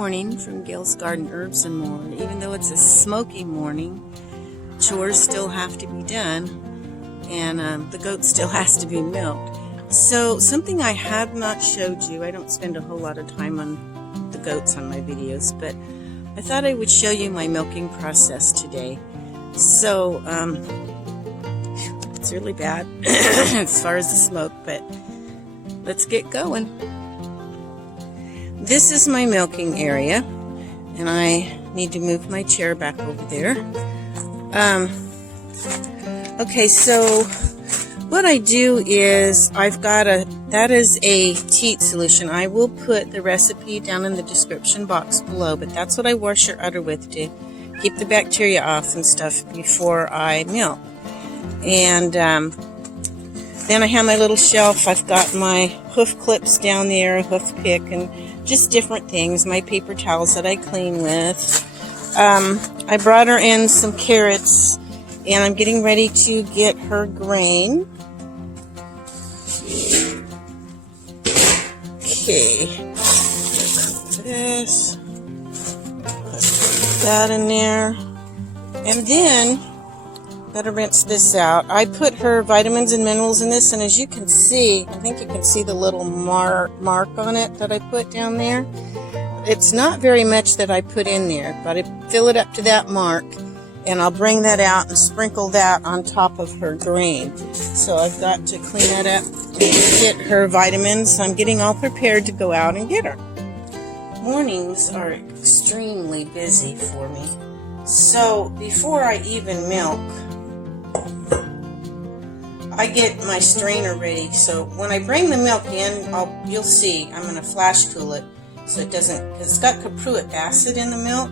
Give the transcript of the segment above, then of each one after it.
morning from Gail's Garden Herbs and More. Even though it's a smoky morning, chores still have to be done, and the goat still has to be milked. So something I have not showed you, I don't spend a whole lot of time on the goats on my videos, but I thought I would show you my milking process today. So it's really bad as far as the smoke, but let's get going. This is my milking area, and I need to move my chair back over there. Okay, so what I do is that is a teat solution. I will put the recipe down in the description box below, but that's what I wash your udder with to keep the bacteria off and stuff before I milk. And then I have my little shelf. I've got my hoof clips down there, a hoof pick, and just different things, my paper towels that I clean with. I brought her in some carrots, and I'm getting ready to get her grain. Okay, this, put that in there, and then gotta rinse this out. I put her vitamins and minerals in this, and as you can see, I think you can see the little mark on it that I put down there. It's not very much that I put in there, but I fill it up to that mark, and I'll bring that out and sprinkle that on top of her grain. So I've got to clean that up and get her vitamins. I'm getting all prepared to go out and get her. Mornings are extremely busy for me. So before I even milk, I get my strainer ready. So when I bring the milk in, you'll see I'm going to flash cool it so it doesn't, because it's got caproic acid in the milk.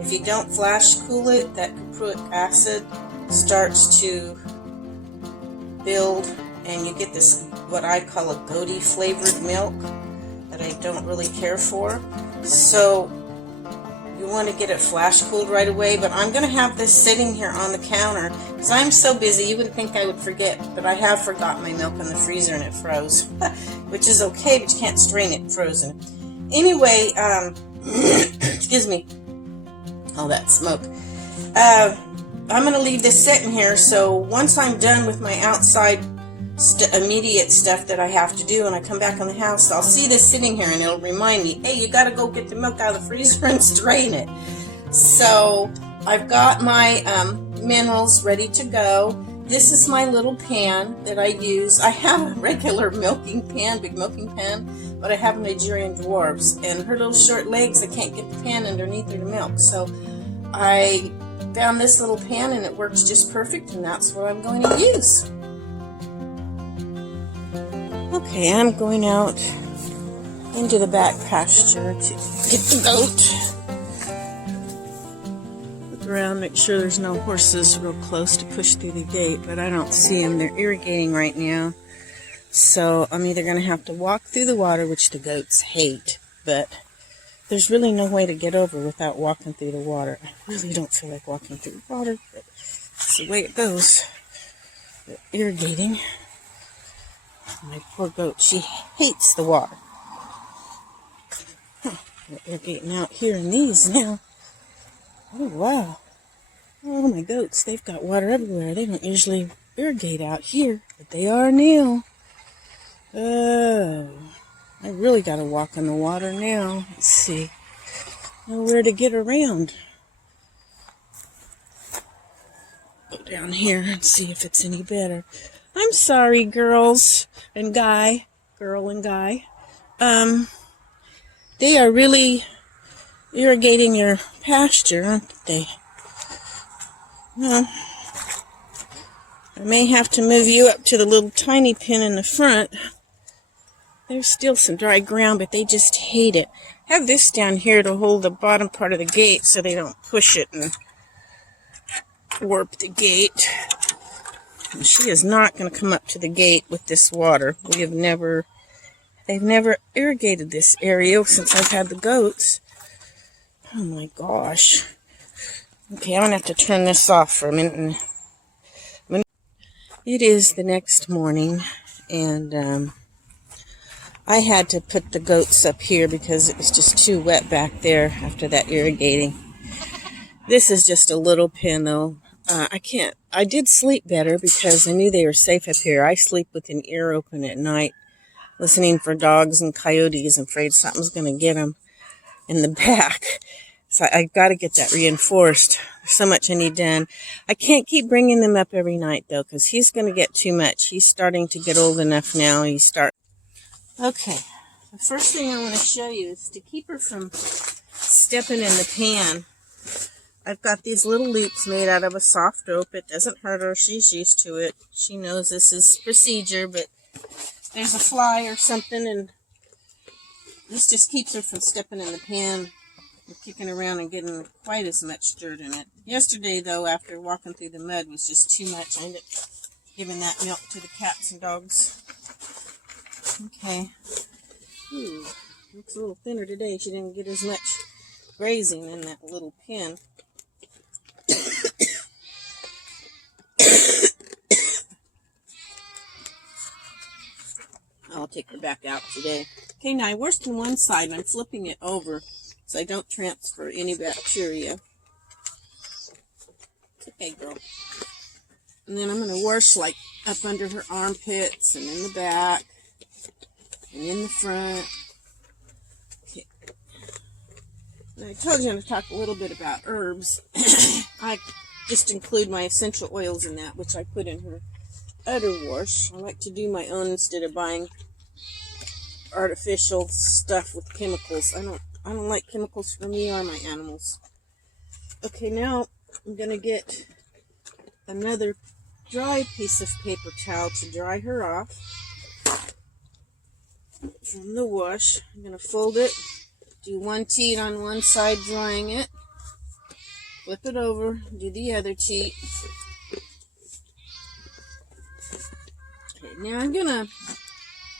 If you don't flash cool it, that caproic acid starts to build, and you get this what I call a goaty flavored milk that I don't really care for. So you want to get it flash cooled right away, but I'm going to have this sitting here on the counter because I'm so busy. You would think I would forget, but I have forgotten my milk in the freezer and it froze, which is okay, but you can't strain it frozen. Anyway, excuse me, all that smoke. I'm going to leave this sitting here, so once I'm done with my outside immediate stuff that I have to do and I come back in the house, I'll see this sitting here and it'll remind me, hey, you got to go get the milk out of the freezer and strain it. So I've got my minerals ready to go. This is my little pan that I use. I have a regular milking pan, big milking pan, but I have a Nigerian dwarfs, and her little short legs, I can't get the pan underneath her to milk. So I found this little pan and it works just perfect, and that's what I'm going to use. Okay, I'm going out into the back pasture to get the goat. Look around, make sure there's no horses real close to push through the gate, but I don't see them. They're irrigating right now. So I'm either going to have to walk through the water, which the goats hate, but there's really no way to get over without walking through the water. I really don't feel like walking through the water, but that's the way it goes. They're irrigating. My poor goat, she hates the water. They're irrigating out here in these now. Oh, wow. Oh, my goats, they've got water everywhere. They don't usually irrigate out here, but they are now. Oh, I really got to walk in the water now. Let's see. Nowhere to get around. Go down here and see if it's any better. I'm sorry, girls and guy. Girl and guy. They are really irrigating your pasture, aren't they? Well, I may have to move you up to the little tiny pen in the front. There's still some dry ground, but they just hate it. I have this down here to hold the bottom part of the gate so they don't push it and warp the gate. And she is not going to come up to the gate with this water. They've never irrigated this area since I've had the goats. Oh my gosh. Okay, I'm going to have to turn this off for a minute. It is the next morning, and I had to put the goats up here because it was just too wet back there after that irrigating. This is just a little pen though. I did sleep better because I knew they were safe up here. I sleep with an ear open at night, listening for dogs and coyotes, afraid something's going to get them in the back. So I got to get that reinforced. There's so much I need done. I can't keep bringing them up every night though, because he's going to get too much. He's starting to get old enough now. Okay, the first thing I want to show you is to keep her from stepping in the pan. I've got these little loops made out of a soft rope. It doesn't hurt her. She's used to it. She knows this is procedure, but there's a fly or something, and this just keeps her from stepping in the pan and kicking around and getting quite as much dirt in it. Yesterday, though, after walking through the mud was just too much. I ended up giving that milk to the cats and dogs. Okay. Ooh, looks a little thinner today. She didn't get as much grazing in that little pen. I'll take her back out today. Okay, now I washed on one side and I'm flipping it over so I don't transfer any bacteria. Okay, girl. And then I'm going to wash like up under her armpits and in the back and in the front. Okay. And I told you I'm going to talk a little bit about herbs. I just include my essential oils in that, which I put in her udder wash. I like to do my own instead of buying artificial stuff with chemicals. I don't like chemicals for me or my animals. Okay, now I'm gonna get another dry piece of paper towel to dry her off from the wash. I'm gonna fold it, do one teat on one side, drying it, flip it over, do the other teat. Okay, now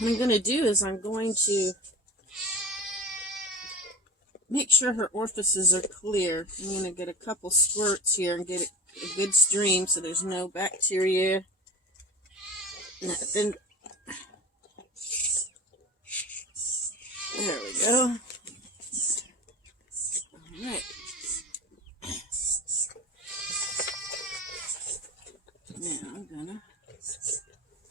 what I'm going to do is I'm going to make sure her orifices are clear. I'm going to get a couple squirts here and get a good stream so there's no bacteria. Nothing. There we go. All right. Now I'm going to...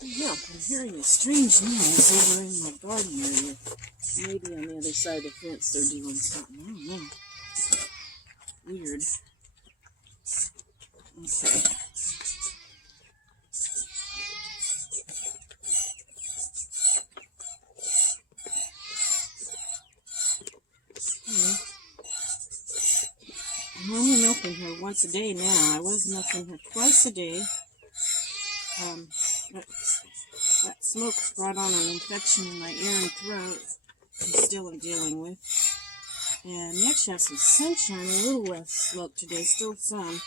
Yeah, I'm hearing a strange noise over in my garden area. Maybe on the other side of the fence they're doing something. I don't know. Weird. Okay. I'm only milking her once a day now. I was milking her twice a day. That smoke brought on an infection in my ear and throat. I still am dealing with. And we actually have some sunshine, a little less smoke today, still some.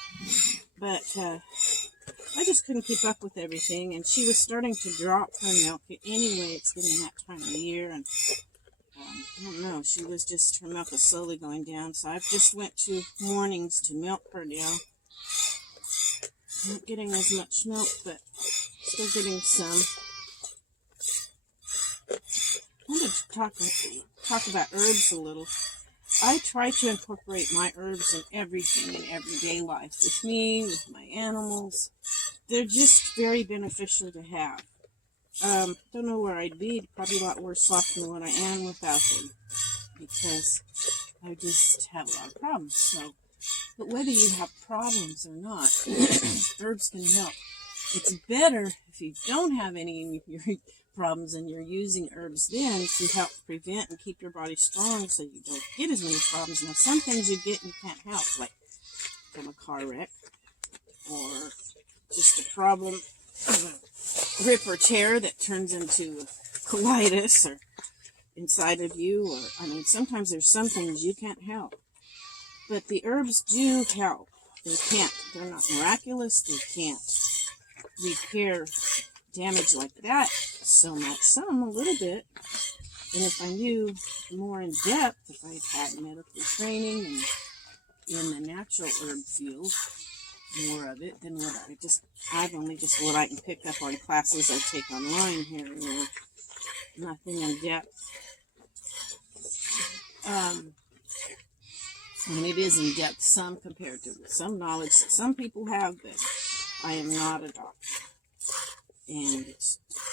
But I just couldn't keep up with everything, and she was starting to drop her milk. Anyway, it's getting that time of year, and I don't know, her milk was slowly going down, so I've just went to mornings to milk her now. Not getting as much milk, but still getting some. I wanted to talk about herbs a little. I try to incorporate my herbs in everything in everyday life. With me, with my animals. They're just very beneficial to have. Don't know where I'd be. Probably a lot worse off than what I am without them. Because I just have a lot of problems. So, but whether you have problems or not, herbs can help. It's better if you don't have any in your problems and you're using herbs then to help prevent and keep your body strong so you don't get as many problems. Now, some things you get and you can't help, like from a car wreck or just a problem of a rip or tear that turns into colitis or inside of you. Or sometimes there's some things you can't help. But the herbs do help. They're not miraculous. They can't repair damage like that so much. Some, a little bit. And if I knew more in depth, if I had medical training and in the natural herb field, more of it than I've only just what I can pick up on classes I take online here and there. nothing in depth. And it is in depth, some compared to some knowledge that some people have, but I am not a doctor. And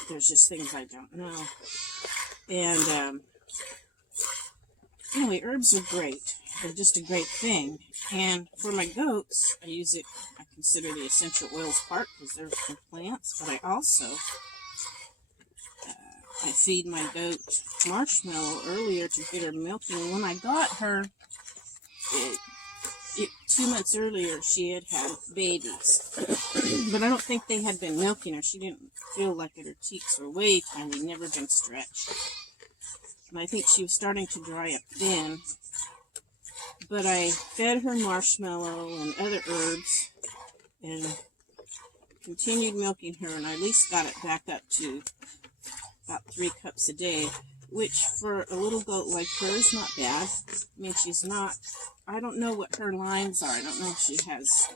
there's just things I don't know. And anyway, herbs are great. They're just a great thing. And for my goats, I consider the essential oils part because they're from plants, but I also I feed my goat marshmallow earlier to get her milking. When I got her, 2 months earlier, she had babies. But I don't think they had been milking her. She didn't feel like it. Her cheeks were way tiny, never been stretched. And I think she was starting to dry up thin. But I fed her marshmallow and other herbs and continued milking her, and I at least got it back up to about 3 cups a day, which for a little goat like her is not bad. I mean, I don't know what her lines are. I don't know if she has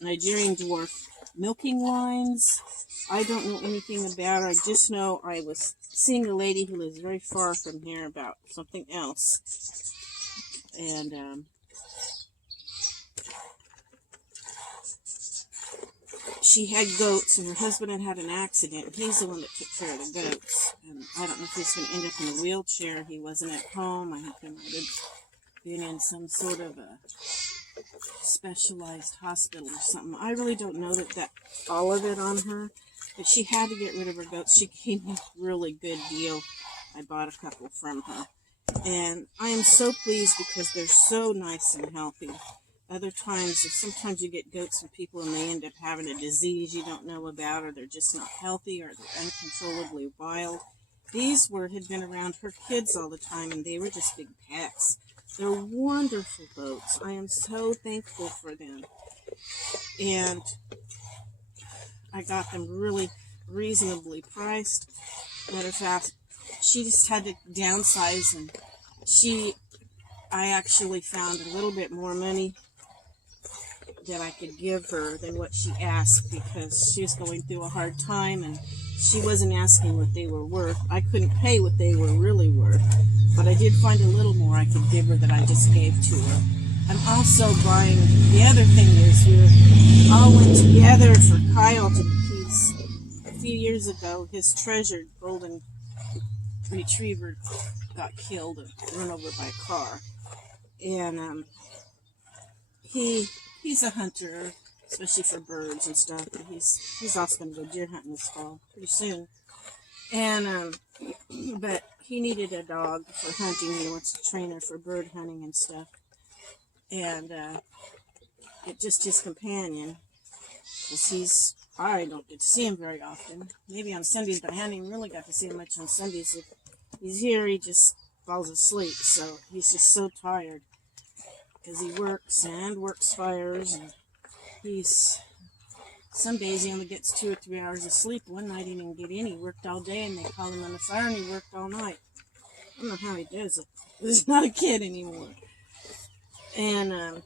Nigerian dwarf milking lines. I don't know anything about her. I just know I was seeing a lady who lives very far from here about something else. And she had goats, and her husband had an accident. He's the one that took care of the goats. And I don't know if he's going to end up in a wheelchair. He wasn't at home. I think he might have been in some sort of a specialized hospital or something. I really don't know that all of it on her. But she had to get rid of her goats. She gave me a really good deal. I bought a couple from her. And I am so pleased because they're so nice and healthy. Other times, sometimes you get goats and people and they end up having a disease you don't know about, or they're just not healthy, or they're uncontrollably wild. These had been around her kids all the time, and they were just big pets. They're wonderful goats. I am so thankful for them. And I got them really reasonably priced. Matter of fact, she just had to downsize, and I actually found a little bit more money that I could give her than what she asked, because she was going through a hard time and she wasn't asking what they were worth. I couldn't pay what they were really worth, but I did find a little more I could give her that I just gave to her. I'm also buying, the other thing is we all went together for Kyle a few years ago, his treasured golden retriever got killed and run over by a car. And he's a hunter, especially for birds and stuff. But he's also going to go deer hunting this fall pretty soon. And but he needed a dog for hunting. He wants to train her for bird hunting and stuff. And it just his companion, because I don't get to see him very often. Maybe on Sundays, but I haven't even really got to see him much on Sundays. If he's here, he just falls asleep. So he's just so tired because he works fires, and some days he only gets 2 or 3 hours of sleep. One night he didn't get any. He worked all day, and they called him on the fire, and he worked all night. I don't know how he does it. He's not a kid anymore. And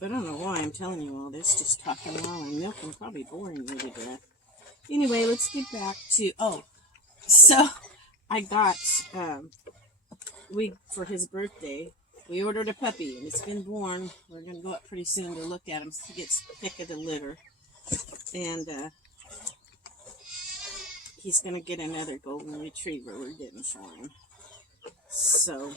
but I don't know why I'm telling you all this, just talking while I'm milking, probably boring you to death. Anyway, let's get back to, so I got, for his birthday, we ordered a puppy, and it's been born. We're going to go up pretty soon to look at him to get pick of the litter. And he's going to get another golden retriever we're getting for him. So,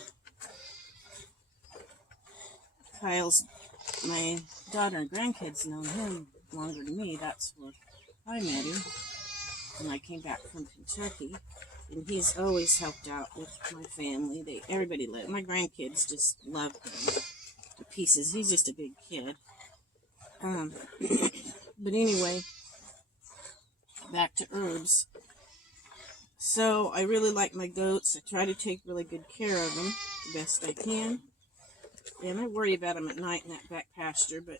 my daughter and grandkids know him longer than me. That's where I met him when I came back from Kentucky. And he's always helped out with my family. Everybody loved him. My grandkids just loved him to pieces. He's just a big kid. But anyway, back to herbs. So I really like my goats. I try to take really good care of them the best I can. And I worry about them at night in that back pasture, but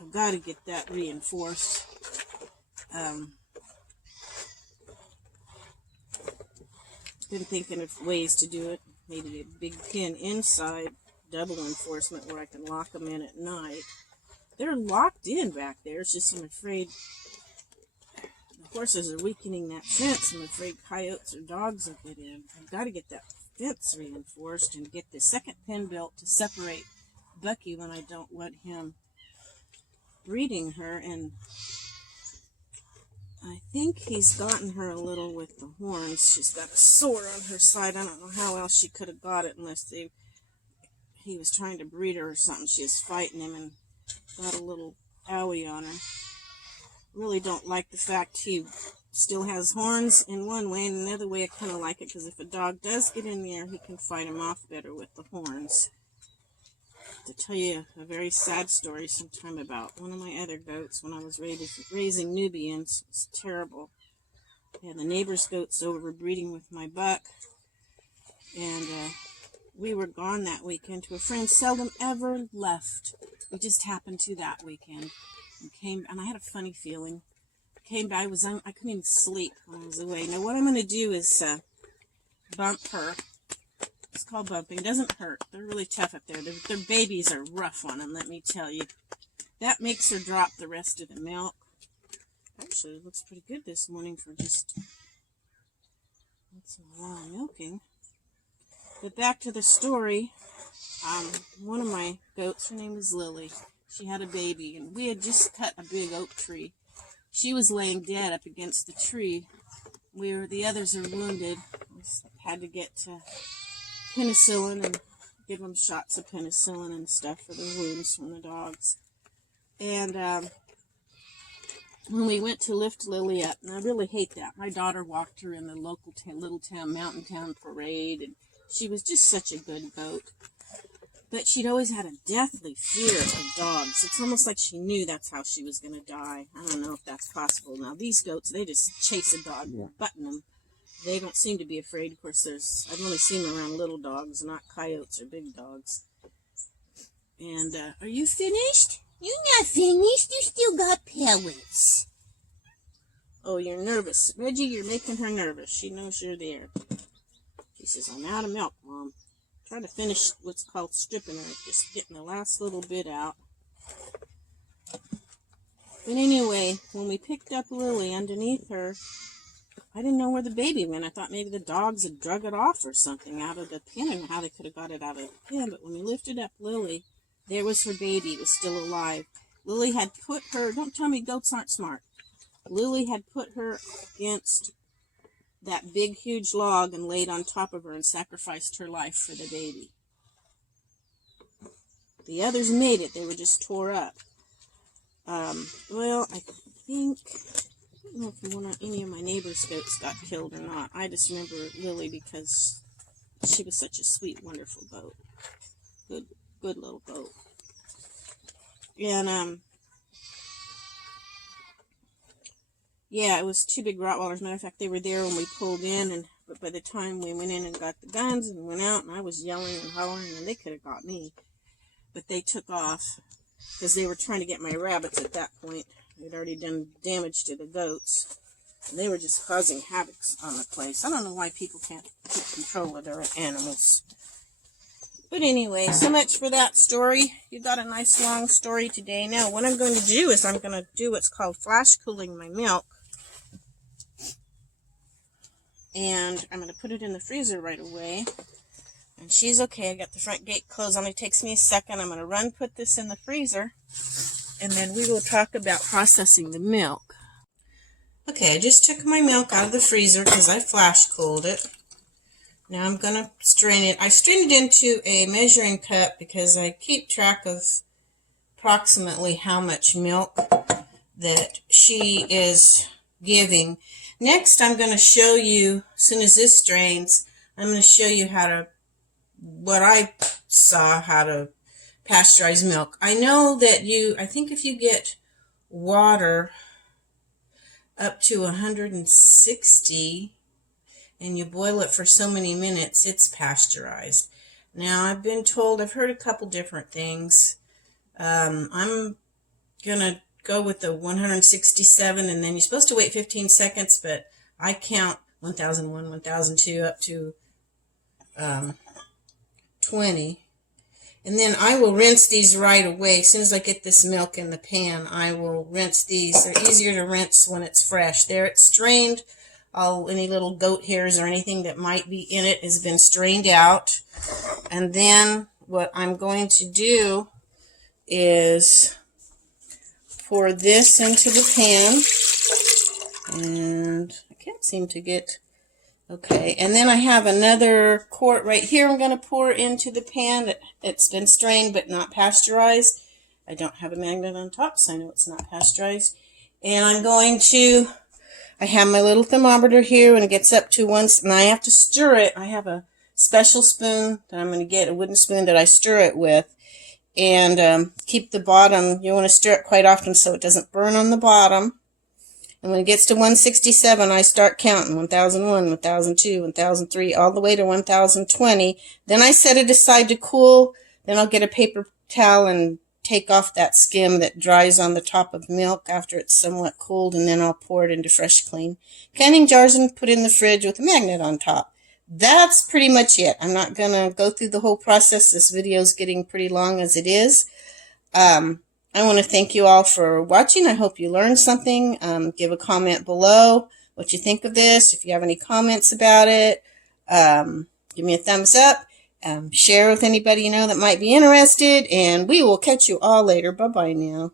I've got to get that reinforced. Been thinking of ways to do it. Maybe a big pen inside, double enforcement, where I can lock them in at night. They're locked in back there. It's just I'm afraid horses are weakening that fence. I'm afraid coyotes or dogs will get in. I've got to get that fence reinforced and get the second pen built to separate Bucky when I don't want him breeding her. And I think he's gotten her a little with the horns. She's got a sore on her side. I don't know how else she could have got it unless he was trying to breed her or something. She was fighting him and got a little owie on her. Really don't like the fact he still has horns in one way, and another way I kind of like it, because if a dog does get in there, he can fight him off better with the horns. To tell you a very sad story sometime about one of my other goats when I was raising Nubians. It's terrible. I had the neighbor's goats over breeding with my buck, and we were gone that weekend to a friend. Seldom ever left. We just happened to that weekend. And I had a funny feeling. Came back, I couldn't even sleep when I was away. Now what I'm going to do is bump her. It's called bumping. It doesn't hurt. They're really tough up there. Their babies are rough on them, let me tell you. That makes her drop the rest of the milk. Actually, it looks pretty good this morning for just that's a lot of milking. But back to the story. One of my goats, her name was Lily. She had a baby, and we had just cut a big oak tree. She was laying dead up against the tree. The others are wounded. We had to get penicillin and give them shots of penicillin and stuff for the wounds from the dogs. And when we went to lift Lily up, and I really hate that. My daughter walked her in the local little town, mountain town parade, and she was just such a good goat. But she'd always had a deathly fear of dogs. It's almost like she knew that's how she was going to die. I don't know if that's possible. Now, these goats, they just chase a dog, button them. They don't seem to be afraid. Of course, I've only seen them around little dogs, not coyotes or big dogs. And, are you finished? You're not finished. You still got pellets. Oh, you're nervous. Reggie, you're making her nervous. She knows you're there. She says, I'm out of milk, Mom. Try to finish what's called stripping her, just getting the last little bit out. But anyway, when we picked up Lily underneath her, I didn't know where the baby went. I thought maybe the dogs had drug it off or something out of the pen. I don't know how they could have got it out of the pen, but when we lifted up Lily, there was her baby. It was still alive. Lily had put her, don't tell me goats aren't smart. Lily had put her against that big, huge log and laid on top of her and sacrificed her life for the baby. The others made it. They were just tore up. Well, I think, I don't know if any of my neighbor's goats got killed or not. I just remember Lily because she was such a sweet, wonderful goat. Good little goat. And, yeah, it was two big Rottweilers. Matter of fact, they were there when we pulled in, but by the time we went in and got the guns and went out, and I was yelling and hollering, and they could have got me. But they took off because they were trying to get my rabbits at that point. They'd already done damage to the goats, and they were just causing havoc on the place. I don't know why people can't keep control of their animals. But anyway, so much for that story. You got a nice long story today. Now, what I'm going to do is I'm going to do what's called flash cooling my milk. And I'm going to put it in the freezer right away. And she's okay. I got the front gate closed. Only takes me a second. I'm going to put this in the freezer. And then we will talk about processing the milk. Okay, I just took my milk out of the freezer because I flash cooled it. Now I'm going to strain it. I strained it into a measuring cup because I keep track of approximately how much milk that she is giving. Next, I'm going to show you, as soon as this strains, I'm going to show you what I saw, how to pasteurize milk. I know that I think if you get water up to 160 and you boil it for so many minutes, it's pasteurized. Now, I've heard a couple different things. I'm going to go with the 167, and then you're supposed to wait 15 seconds, but I count 1001, 1002 up to 20. And then I will rinse these right away. As soon as I get this milk in the pan, I will rinse these. They're easier to rinse when it's fresh. There it's strained. Any little goat hairs or anything that might be in it has been strained out. And then what I'm going to do is pour this into the pan. And I can't seem to get... Okay, and then I have another quart right here I'm going to pour into the pan that's been strained but not pasteurized. I don't have a magnet on top, so I know it's not pasteurized. And I'm going to... I have my little thermometer here when it gets up to and I have to stir it. I have a special spoon that I'm going to get, a wooden spoon that I stir it with. And keep the bottom, you want to stir it quite often so it doesn't burn on the bottom. And when it gets to 167, I start counting 1001, 1002, 1003, all the way to 1020. Then I set it aside to cool. Then I'll get a paper towel and take off that skim that dries on the top of milk after it's somewhat cooled, and then I'll pour it into fresh, clean canning jars and put it in the fridge with a magnet on top. That's pretty much it. I'm not going to go through the whole process. This video is getting pretty long as it is. I want to thank you all for watching. I hope you learned something. Give a comment below what you think of this. If you have any comments about it, give me a thumbs up. Share with anybody you know that might be interested. And we will catch you all later. Bye-bye now.